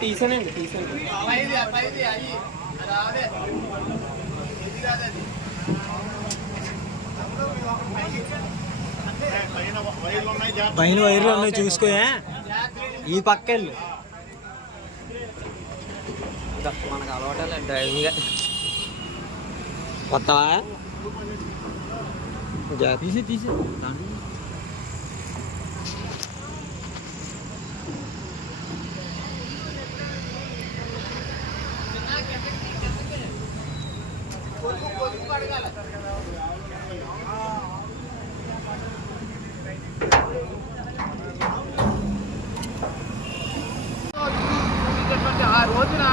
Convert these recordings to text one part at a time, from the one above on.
తీసానండి పైన వైర్లు ఉన్నాయి చూసుకోయా ఈ పక్కెళ్ళు మనకు అలవాటే డ్రైవింగ్ కొత్తవా తీసి ఆ రోజున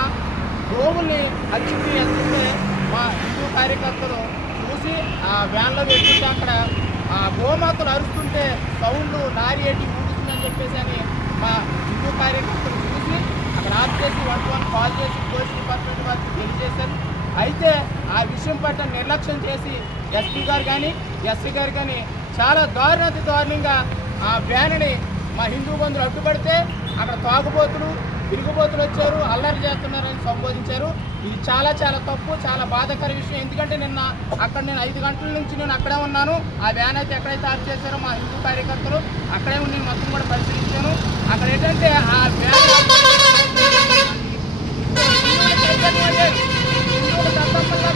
గోవుల్ని హత్యకి వెళ్తుంటే మా హిందూ కార్యకర్తలు చూసి ఆ వ్యాన్లో వెళ్తుంటే అక్కడ ఆ గోమాతలు అరుస్తుంటే సౌండ్ నారేటి ఊడుతుందని చెప్పేసి అని మా హిందూ కార్యకర్తలు చూసి అక్కడ ఆఫ్ చేసి 111 కాల్ చేసి పోలీస్ డిపార్ట్మెంట్ వారికి తెలియజేశారు. అయితే ఆ విషయం పట్ల నిర్లక్ష్యం చేసి ఎస్పీ గారు కానీ ఎస్సీ గారు కానీ చాలా దారుణంగా ఆ వ్యాన్ని మా హిందూ బంధువులు అడ్డుపడితే అక్కడ తాగుబోతులు తిరుగుబోతులు వచ్చారు, అల్లరి చేస్తున్నారని సంబోధించారు. ఇది చాలా తప్పు, చాలా బాధాకర విషయం. ఎందుకంటే నిన్న అక్కడ నేను 5 గంటల నుంచి నేను అక్కడే ఉన్నాను. ఆ వ్యాన్ అయితే ఎక్కడైతే ఆఫ్ చేశారో మా హిందూ కార్యకర్తలు అక్కడే ఉండి నేను మొత్తం కూడా పరిశీలించాను. అక్కడ ఏంటంటే ఆ వ్యాన్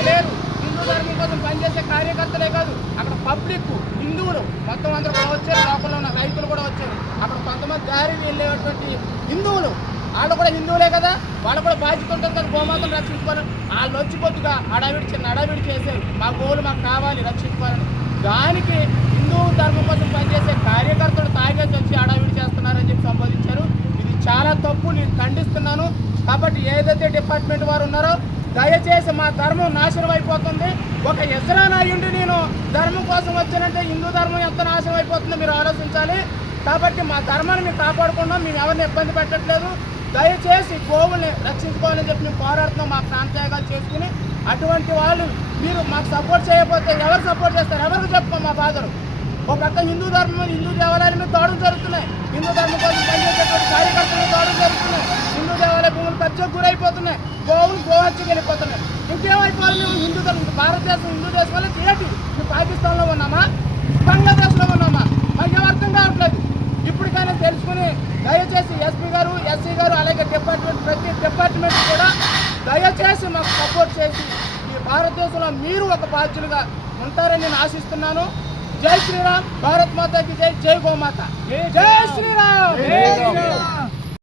లేరు, హిందూ ధర్మం కోసం పనిచేసే కార్యకర్తలే కాదు, అక్కడ పబ్లిక్ హిందువులు మొత్తం అందరూ కూడా వచ్చారు. లోపల ఉన్న రైతులు కూడా వచ్చారు. అక్కడ కొంతమంది దారి వెళ్ళేటువంటి హిందువులు వాళ్ళు కూడా హిందువులే కదా, వాళ్ళు కూడా బాధ్యత ఉంటుంది కదా గోమాతను రక్షించుకోవాలి. వాళ్ళు వచ్చి కొద్దిగా అడావిడి చేశారు. మా గోవులు మాకు కావాలి రక్షించుకోవాలని. దానికి హిందూ ధర్మం కోసం పనిచేసే కార్యకర్తలు తాగేసి వచ్చి అడావిడి చేస్తున్నారని చెప్పి సంబోధించారు. ఇది చాలా తప్పు, నేను ఖండిస్తున్నాను. కాబట్టి ఏదైతే డిపార్ట్మెంట్ వారు ఉన్నారో దయచేసి మా ధర్మం నాశనం అయిపోతుంది. ఒక ఎసరానాయుండి నేను ధర్మం కోసం వచ్చానంటే హిందూ ధర్మం ఎంత నాశనం అయిపోతుందో మీరు ఆలోచించాలి. కాబట్టి మా ధర్మాన్ని మేము కాపాడుకున్నాం, మేము ఎవరిని ఇబ్బంది పెట్టట్లేదు. దయచేసి గోవుల్ని రక్షించుకోవాలని చెప్పి మేము పోరాడుతున్నాం, మా ప్రాంతయాగాలు చేసుకుని. అటువంటి వాళ్ళు మీరు మాకు సపోర్ట్ చేయకపోతే ఎవరు సపోర్ట్ చేస్తారు? ఎవరికి చెప్పుకోం మా బాధలు. ఒక పక్క హిందూ ధర్మం హిందూ దేవాలయాల మీద దాడులు జరుగుతున్నాయి, హిందూ ధర్మం కోసం పనిచేసేటువంటి కార్యకర్తల మీద దాడులు జరుగుతున్నాయి, హిందూ దేవాలయ భూములు కబ్జాకు గురైపోతున్నాయి, గోహత్యకి వెళ్ళిపోతున్నాయి. ఇంకేమైపోవాలి? మేము హిందూ ధర్మం భారతదేశం హిందూ దేశం వల్ల ఏంటి? మేము పాకిస్తాన్లో ఉన్నామా, బంగ్లాదేశ్లో ఉన్నామా? మాకు ఏం అర్థం కావట్లేదు. ఇప్పటికైనా తెలుసుకుని దయచేసి ఎస్పీ గారు ఎస్సీ గారు అలాగే ప్రతి డిపార్ట్మెంట్ కూడా దయచేసి మాకు సపోర్ట్ చేసి ఈ భారతదేశంలో మీరు ఒక బాధ్యులుగా ఉంటారని నేను ఆశిస్తున్నాను. జై శ్రీరామ్, భారత్ మాతాకి జై, జై గోమాత, జై శ్రీరామ్.